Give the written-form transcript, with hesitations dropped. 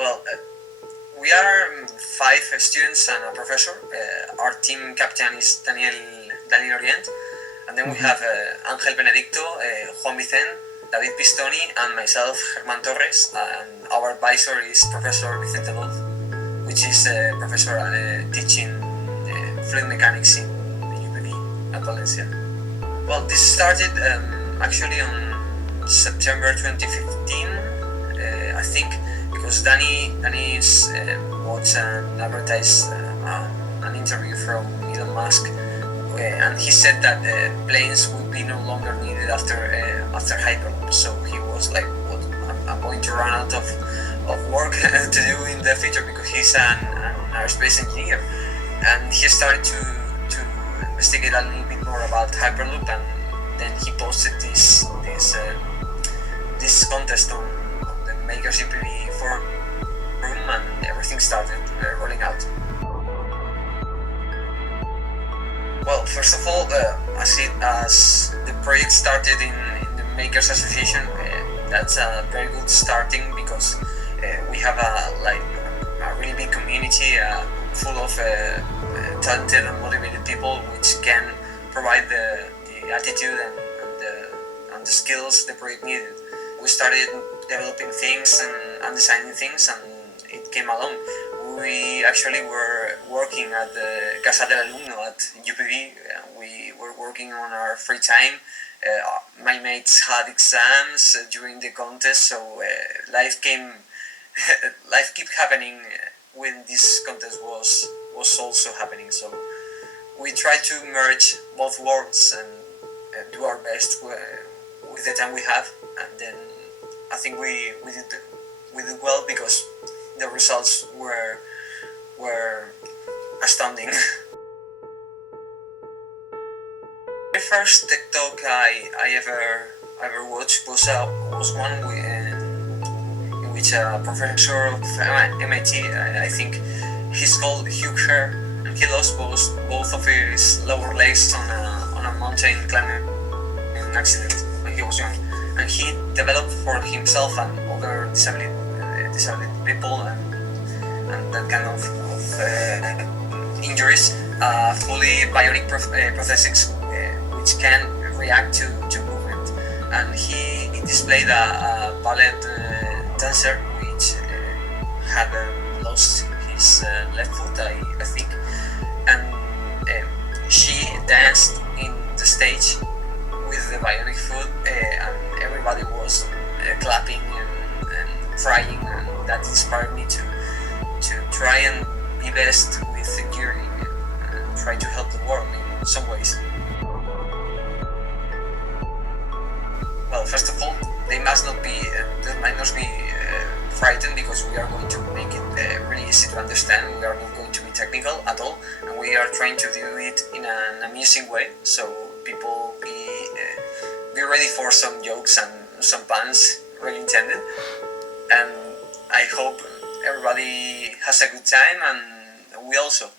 Well, we are 5 students and a professor. Our team captain is Daniel Orient, and then we have Ángel Benedicto, Juan Vicente, David Pistoni, and myself, Germán Torres, and our advisor is Professor Vicente Wolf, which is a professor teaching fluid mechanics in the UPV at Valencia. Well, this started actually on September 2015, I think, because Danny watched and advertised an interview from Elon Musk, and he said that planes would be no longer needed after Hyperloop. So he was like, "What? I'm going to run out of work to do in the future," because he's an aerospace engineer, and he started to investigate a little bit more about Hyperloop, and then he posted this contest on the Makers UPV forum, and everything started rolling out. Well, first of all, as the project started in the Makers Association, that's a very good starting, because we have a really big community full of talented and motivated people, which can provide the attitude and the skills the project needed. We started developing things and designing things, and it came along. We actually were working at the Casa del Alumno at UPV. We were working on our free time. My mates had exams during the contest, so life kept happening when this contest was also happening. So we tried to merge both worlds and do our best with the time we have, and then I think we did well, because the results were astounding. The first TED Talk I ever watched was one in which a professor of MIT, I think he's called Hugh Herr, and he lost both of his lower legs on a mountain climbing accident when he was young, and he developed for himself and other disabled people and that kind of injuries fully bionic prosthetics which can react to movement. And he displayed a ballet dancer which had lost his left foot, I think, and she danced in the stage with the bionic foot, and everybody was clapping and crying, and that inspired me to try and be best with engineering and try to help the world in some ways. Well, first of all, they might not be frightened, because we are going to make it really easy to understand. We are not going to be technical at all, and we are trying to do it in an amusing way, so people be ready for some jokes and some puns, really intended. And I hope everybody has a good time, and we also.